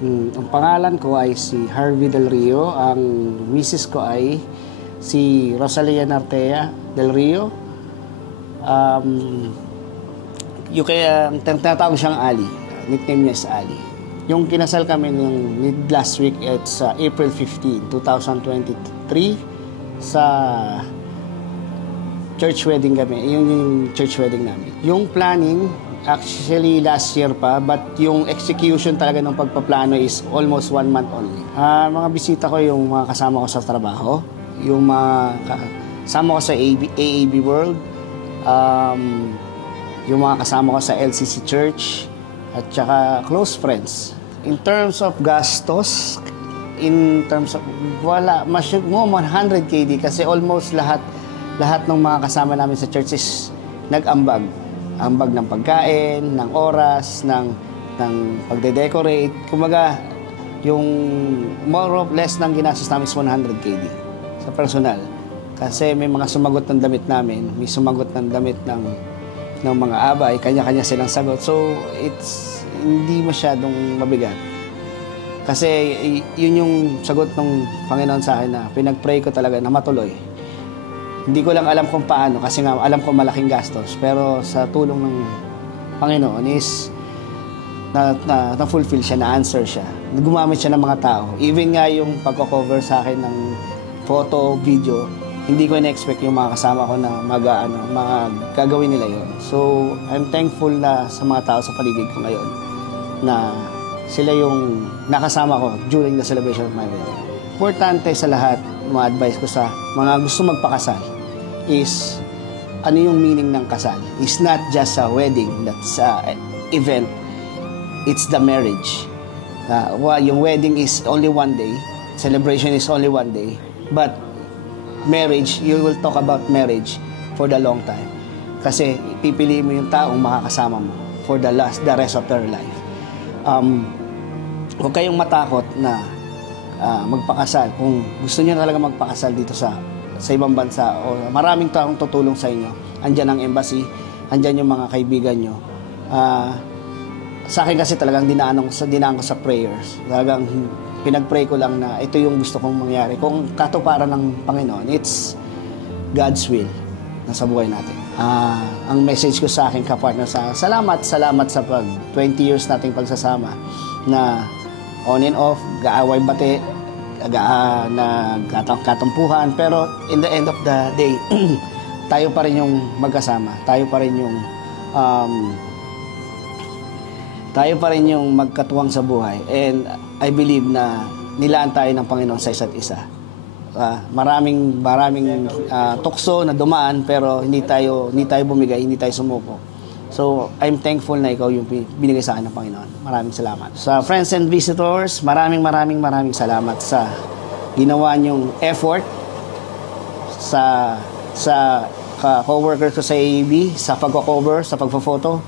Ang pangalan ko ay si Harvey Del Rio. Ang misis ko ay si Rosalia Nartea Del Rio. Yung kaya tinatawag siyang Ali. Nickname niya is Ali. Yung kinasal kami ng last week, it's April 15, 2023 sa church wedding kami. Yung church wedding namin. Yung planning, actually last year pa, but yung execution talaga ng pagpaplano is almost 1 month only. Mga bisita ko yung mga kasama ko sa trabaho, yung mga kasama ko sa AAB World, yung mga kasama ko sa LCC Church, at saka close friends. In terms of gastos, wala, mo 100 KD kasi almost lahat ng mga kasama namin sa church is nag-ambag. Ambag ng pagkain, ng oras, ng pagde-decorate. Kumbaga, yung more or less ng ginastos namin is 100 KD sa personal. Kasi may mga sumagot ng damit namin, may sumagot ng damit ng mga abay, kanya-kanya silang sagot. So, it's hindi masyadong mabigat. Kasi yun yung sagot ng Panginoon sa akin na pinag-pray ko talaga na matuloy. Hindi ko lang alam kung paano kasi nga alam ko malaking gastos. Pero sa tulong ng Panginoon is na-fulfill siya, na-answer siya. Gumamit siya ng mga tao. Even nga yung pagko-cover sa akin ng photo, video, hindi ko na-expect yung mga kasama ko na gagawin nila yon. So, I'm thankful na sa mga tao sa paligid ko ngayon na sila yung nakasama ko during the celebration of my wedding. Importante sa lahat, mga advice ko sa mga gusto magpakasal is ano yung meaning ng kasal. It's not just a wedding, that's an event. It's the marriage. Yung wedding is only one day, celebration is only one day, but marriage, you will talk about marriage for the long time. Kasi pipiliin mo yung taong makakasama mo for the rest of their life. Huwag kayong matakot na magpakasal. Kung gusto niyo talaga magpakasal dito sa ibang bansa o maraming taong tutulong sa inyo, andyan ang embassy, andyan yung mga kaibigan nyo. Sa akin kasi talagang dinaan ko sa prayers. Talagang pinag-pray ko lang na ito yung gusto kong mangyari. Kung katuparan ng Panginoon, it's God's will na sa buhay natin. Ang message ko sa akin kapartner, salamat sa 20 years nating pagsasama na on and off, gaaway bate, nagkatampuhan, pero in the end of the day, tayo pa rin yung magkasama, tayo pa rin yung magkatuwang sa buhay. And I believe na nilaan tayo ng Panginoon sa isa't isa. Maraming tukso na dumaan, pero hindi tayo bumigay, hindi tayo sumuko. So, I'm thankful na ikaw yung binigay sa akin ng Panginoon. Maraming salamat. Sa friends and visitors, maraming salamat sa ginawa niyong effort sa co-workers ko sa AAB, sa pagko-cover, sa pagpo-photo.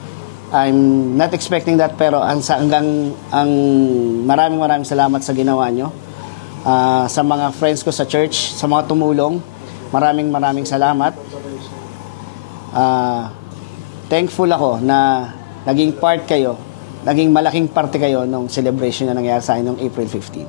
I'm not expecting that, pero maraming salamat sa ginawa niyo. Sa mga friends ko sa church, sa mga tumulong, maraming salamat. Thankful ako na naging malaking parte kayo ng celebration na nangyari sa akin noong April 15.